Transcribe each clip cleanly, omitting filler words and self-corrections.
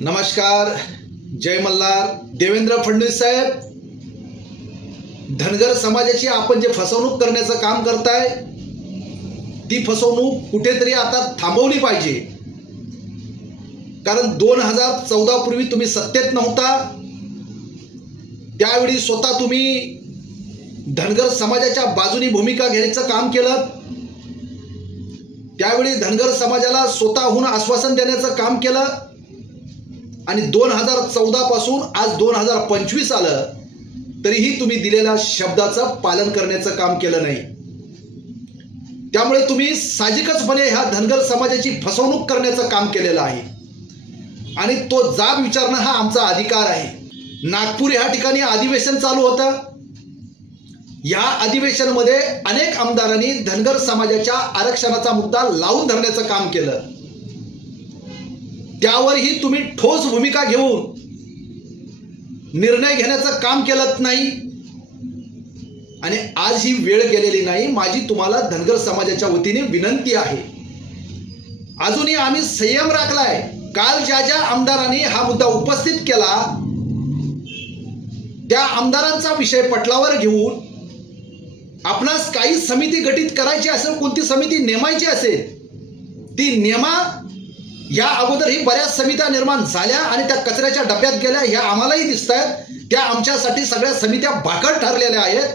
नमस्कार, जय मल्हार. देवेंद्र फडणवीस साहेब, धनगर समाजाची आपण जे फसवणूक करण्याचं काम करताय ती फसवणूक कुठेतरी आता थांबवली पाहिजे. कारण 2014 पूर्वी तुम्ही सत्तेत नव्हता, त्यावेळी स्वतः तुम्ही धनगर समाजाच्या बाजूनी भूमिका घ्यायचं काम केलं. त्यावेळी धनगर समाजाला स्वतःहून आश्वासन देण्याचं काम केलं आणि 2014 पासून आज 2025 आलं तरीही तुम्ही दिलेल्या शब्दाचं पालन करण्याचं काम केलं नाही. त्यामुळे तुम्ही साहजिकचपणे ह्या धनगर समाजाची फसवणूक करण्याचं काम केलेलं आहे आणि तो जाब विचारणं हा आमचा अधिकार आहे. नागपूर ह्या ठिकाणी अधिवेशन चालू होतं. या अधिवेशनामध्ये अनेक आमदारांनी धनगर समाजाच्या आरक्षणाचा मुद्दा लावून धरण्याचं काम केलं. त्यावरही तुम्ही ठोस भूमिका घेऊन निर्णय घेण्याचं काम केलं नाही आणि आज ही वेळ गेलेली नाही. माझी तुम्हाला धनगर समाजाच्या वतीने विनंती आहे, अजूनही आम्ही संयम राखलाय. काल ज्या ज्या आमदारांनी हा मुद्दा उपस्थित केला त्या आमदारांचा विषय पटलावर घेऊन आपणास काही समिती गठीत करायची असेल, कोणती समिती नेमायची असेल ती नेमा. या अगोदर ही बऱ्याच समित्या निर्माण झाल्या आणि त्या कचऱ्याच्या डब्यात गेल्या, ह्या आम्हालाही दिसत आहेत. त्या आमच्यासाठी सगळ्या समित्या भाकड ठरलेल्या आहेत.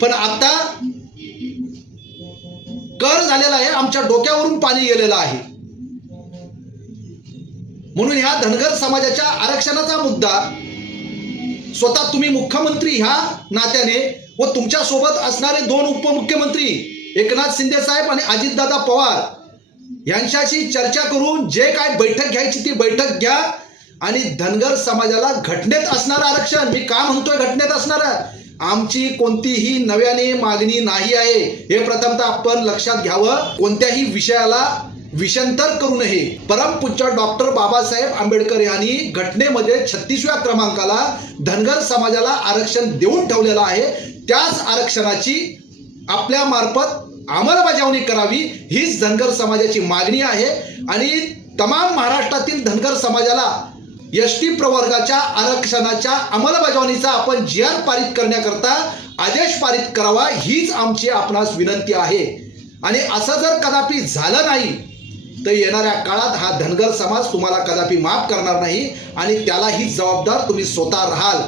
पण आता कर झालेला आहे, आमच्या डोक्यावरून पाणी गेलेलं आहे. म्हणून ह्या धनगर समाजाच्या आरक्षणाचा मुद्दा स्वतः तुम्ही मुख्यमंत्री ह्या नात्याने व तुमच्या सोबत असणारे 2 उपमुख्यमंत्री एकनाथ शिंदे साहेब आणि अजितदादा पवार यांच्याशी चर्चा करून जे काय बैठक घ्यायची ती बैठक घ्या आणि धनगर समाजाला घटनेत असणारं आरक्षण, मी का म्हणतोय घटनेत असणारं, आमची कोणतीही नव्याने मागणी नाही आहे हे प्रथमतः आपण लक्षात घ्यावं. कोणत्याही विषयाला विषयांतर करू नये. परमपूज्य डॉक्टर बाबासाहेब आंबेडकर यांनी घटनेमध्ये 36व्या क्रमांकाला धनगर समाजाला आरक्षण देऊन ठेवलेलं आहे. त्याच आरक्षणाची आपल्या मार्फत अंमलबजावणी करावी हीच धनगर समाजाची मागणी आहे आणि तमाम महाराष्ट्रातील धनगर समाजाला एसटी प्रवर्गाच्या आरक्षणाच्या अंमलबजावणीचा आपण GR पारित करण्याकरता आदेश पारित करावा हीच आमची आपणास विनंती आहे. आणि असं जर कदापि झालं नाही तर येणाऱ्या काळात हा धनगर समाज तुम्हाला कदापि माफ करणार नाही आणि त्यालाही जबाबदार तुम्ही स्वतः राहाल.